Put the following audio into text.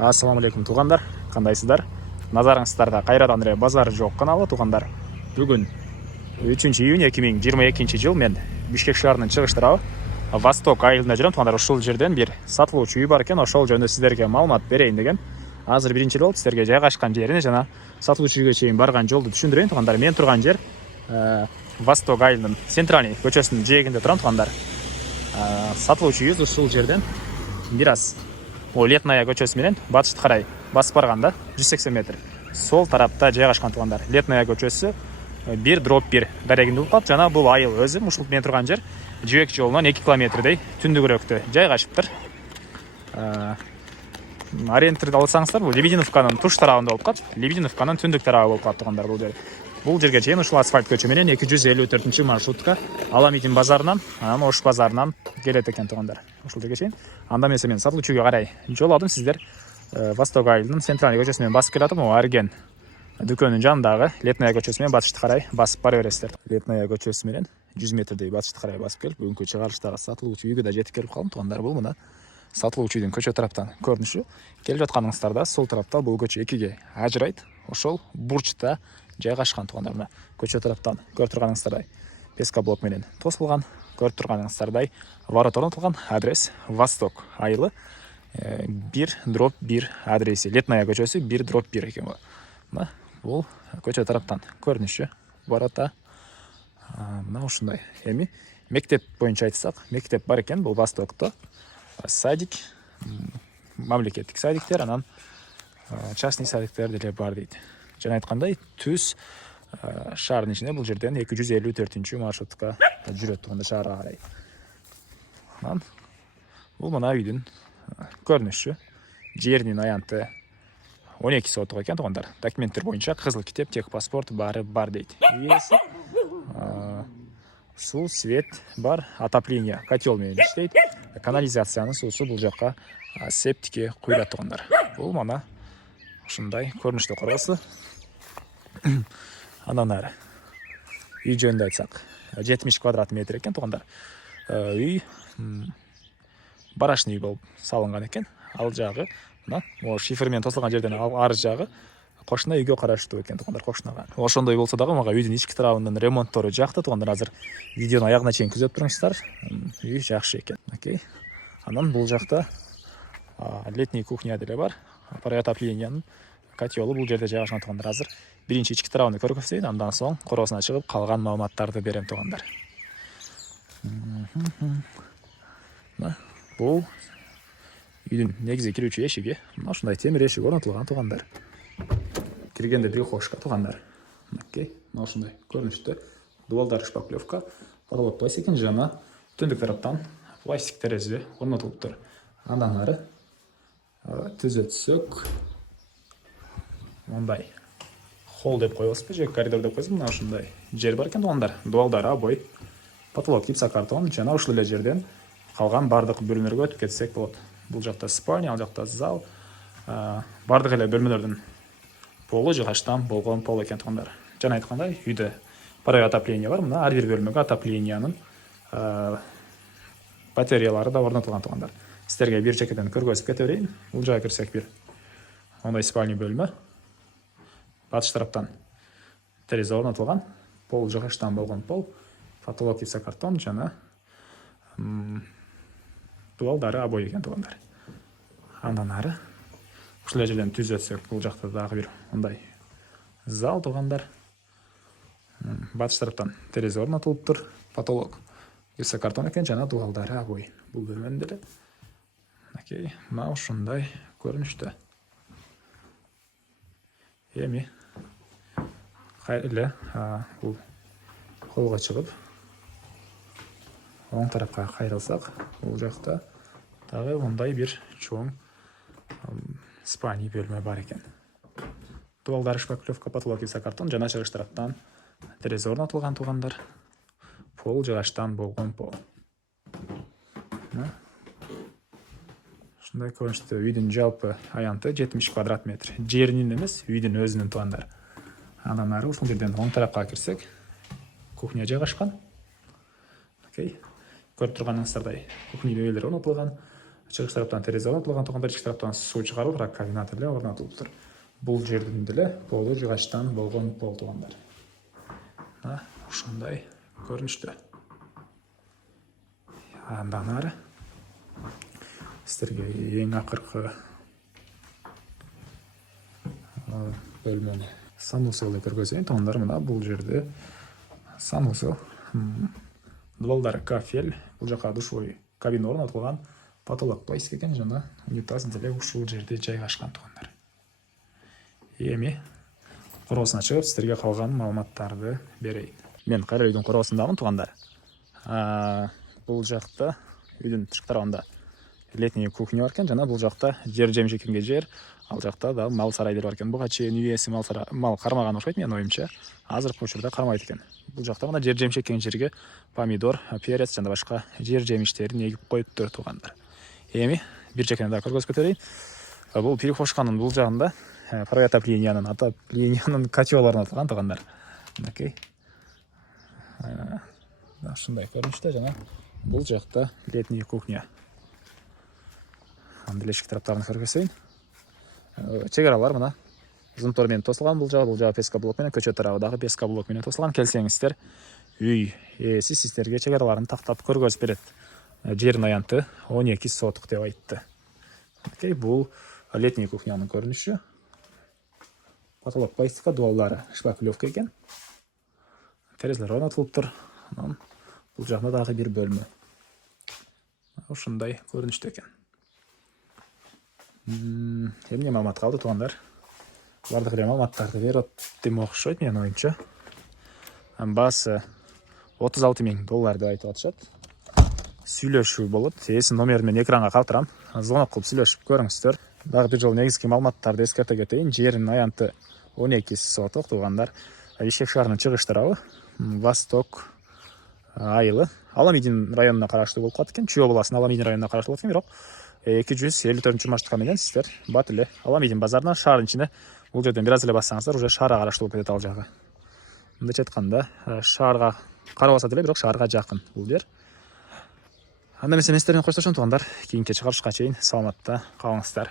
Ассалаумағалейкум туғандар, қандайсыздар? Назарыңыздарда Қайрат Андре базары жоқ каналы туғандар. Бүгін 3 июнь 2022 жыл мен Бишкек шаарынын чыгыш тарабы Восток айылында жүрөм туғандар. Ушул жерден бир сатылуучу үй бар экен, ошол жөнүндө сиздерге маалымат берейин деген. Азыр биринчи болуп сиздерге жайгашкан жерине жана сатылуучу үйгө чейин барган жолду түшүндүрөйүн туғандар. Мен турган жер Восток айылынын центральный көчөсүнүн жээгинде турам туғандар. Сатылуучу үй ушул жерден бир аз Летная көчөсү менен батышты карай басып барганда 180 метр сол тарапта жайгашкан туғандар. Летная көчөсү 1/1 дарегинде болуп калат. Жана бул айыл өзү ушул мен турган жер жибек жолунан 2 километрдей түндүгүрөөктө жайгашыптыр. Ориентирди алсаңыздар, бул Лебединовканын туш тарабында болуп калат. Лебединовканын түндүк тарабы болуп калат туғандар бул жер. Бул жерге чейин ушул асфальт көчө менен 254 маршрутка Аламидин базарынан, Ош базарынан келет экен туғандар. Ушул жерге чейин. Анда мен сатылуучу үйгө карай жол алдым. Сиздер Восток айылынын центральный көчөсү менен басып келатып, Арген дүкөнүнүн жанындагы Летная көчөсү менен батышты карай басып бара бересиздер. Летная көчөсү менен 100 метрдей батышты карай басып келип, бүгүнкү чыгарылыштагы сатылуучу үйгө да жетип келип калдым туғандар. Бул мына сатылуучу үйдүн көчө тараптан көрүнүшү. Келип жатканыңыздарда сол тарапта бул көчө экиге ажырайт. Ошол бурчта жайгашкан туғандар. Мына көчө тараптан көрүп турганыңыздардай пескоблок менен тосулган. Көрүп турганыңыздардай ворот орнотулган. Адрес Восток айылы 1/1 адреси. Летная көчөсү 1/1 экен бул. Мына бул көчө тараптан көрүнүшү ворота. Мына ушундай. Эми мектеп боюнча айтсак, мектеп бар экен бул Востокто. Садик, мамлекеттик садиктер, анан частный садиктер деле бар дейт. Жана айткандай, түз шаардын ичинде бул жерден 254 маршрутка жүрөт туганда шаарга карай. Анан бул мына үйдүн көрүнүшү. Жеринин аянты 12 сотук экен туғандар. Документтер боюнча кызыл китеп, техпаспорт баары бар дейт. Ээси суу, свет бар, отопление, котел менен иштейт. Канализациянын суусу бул жакка септикке куюлат туғандар. Бул мана ушундай көрүнүштө коросу. Андан ары үй жөнүндө айтсак, 70 квадрат метр экен туғандар. Үй барашный болуп салынган экен. Ал жагы мына шифермен тосулган жерден ар жагы кошуна үйгө караштуу экен туғандар, кошунага. Ошондой болсо дагы мага үйдүн ички тарабынын ремонттору жакты туғандар. Азыр видеону аягына чейин күзөтүп туруңуздар. Үй жакшы экен. Окей. Анан бул жакта летний кухня деле бар. Отоплениянын котелу бул жерде жайгашкан туғандар. Азыр биринчи ички тарабын көргөзөйүн, андан соң короосуна чыгып калган маалыматтарды берем туғандар. Бул үйдүн негизи кирүүчү эшиги. Мына ушундай темир эшик орнотулган туғандар. Киргенде прихожка туғандар. Окей. Мына ушундай көрүнүштө дубалдар шпаклевка, потолок пластик экен, жана түндүк тараптан пластик терезе орнотулуптур. Андан ары түзөтсөк мындай холл деп коебузбу же коридор деп коебузбу. Мына ушундай жер бар экен туғандар. Дубалдар обой, потолок гипсокартон, жана ушул эле жерден калган бардык бөлмөлөргө өтүп кетсек болот. Бул жакта спальня, ал жакта зал. Бардык эле бөлмөлөрдүн полу жыгачтан болгон пол экен туғандар. Жана айткандай, үйдө параллель отопление бар. Мына ар бир бөлмөгө отоплениянын батареялары да орнотулган туғандар. Сиздерге бир чекеден көргөзүп кете берейин. Бул жака кирсек бир ондай спальня бөлмө. Батыш тараптан терезе орнотулган. Пол жыгачтан болгон пол. Потолок гипсокартон жана дубалдары обой экен туғандар. Андан ары ушул жерден түзөтсөк, бул жакта дагы бир мындай зал туғандар. Батыш тараптан терезе орнотулуптур. Потолок гипсокартон экен, жана дубалдары обой. Бул бөлмөнүн деле. Окей, мына ушундай көрүнүштө. Эми эле бул холлго чыгып оң тарапка кайрылсак, бул жакта дагы мындай бир чоң спальня бөлмө бар экен. Дубалдар шпаклевка, потолок гипсокартон, жана чыгыш тараптан терезе орнотулган туғандар. Пол жыгачтан болгон пол. Ушундай көрүнүштө үйдүн жалпы аянты 70 квадрат метр. Жеринин эмес, үйдүн өзүнүн туғандар. Андан ары ушул жерден оң тарапка кирсек, кухня жайгашкан. Окей. Көрүп турганыңыздардай кухня дөөлөр орнотулган. Шығыс тараптан терезе орнатылған туғандар, ішкі тараптан су шығару раковина деле орнатылып тұр. Бұл жердің деле болу жиғаштан болған пол туғандар. Ушундай көрүнүштө. Андан ары сіздерге ең акыркы бөлмөнү санузел көргөзөйүн. Туғандар мына бул жерде санузел. Дубалдары кафель. Бул жака душевой кабина орнотулган. Потолок пластик экен жана унитаз деле ушул жерде жайгашкан туғандар. Эми коросуна чыгып сіздерге калган маалыматтарды берейин. Мен кайра үйдүн коросундамын туғандар. Бул жакта үйдүн тышкы тарабында летний кухня бар экен жана бул жакта жер жемишекенге жер, ал жакта да мал сарайлар бар экен. Буга чейин үйеси мал кармаган окшойт, менин оюмча. Азыркы учурда кармайт экен. Бул жакта мына жер жемишеккен жерге помидор, перец жана башка жер жемиштерин эгип коюптур туғандар. Эми бир жакын да көргөзүп кетейин. Бул перехожканын бул жагында отоплениянын котел орнотулган туғандар. Мынакей. Ушундай көрүнүштө жана бул жакта летний кухня. Анда эшик тараптарын көргөзөйүн. Чегаралар мына узунтор менен тосулган, бул жагы пескоблок менен, көчө тарабы дагы пескоблок менен тосулган. Келсеңиздер, үй ээси сиздерге чегараларын тактап көргөзүп берет. Жердин аянты 12 соток деп айтты. Окей, бул летний кухнянын көрүнүшү. Потолок пластика, дубалдары шпаклевка экен. Терезелер орнотулуптур. Бул жакта дагы бир бөлмө. Ушундай көрүнүштө экен. Эмне маалымат калды туғандар? Бардык эле маалыматтарды берип деп окшойт, менин оюмча. Баасы $36,000 деп айтып атышат. Сүйлөшүү болот. Эсин номер менен экранга калтырам. Звонок кылып сүйлөшүп көрүңүздөр. Дагы бир жолу негизги маалыматтарды эскерте кетейин. Жердин аянты 12 соток туғандар. Ишек шаарынын чыгыш тарабы Восток айылы. Аламидин районуна караштуу болуп калат экен. Чүй областынын Аламидин районуна караштуу болот экен, бирок 254 маршрутка менен сиздер бат эле Аламидин базарынан шаардын ичине бул жерден бир аз эле бассаңыздар уже шаарга караштуу болуп кетет ал жагы. Мындайча айтканда, шаарга карабаса деле, бирок шаарга жакын бул жер. Анда эмесе мен сиздер менен коштошом туғандар. Кийинки чыгарышка чейин саламатта калыңыздар.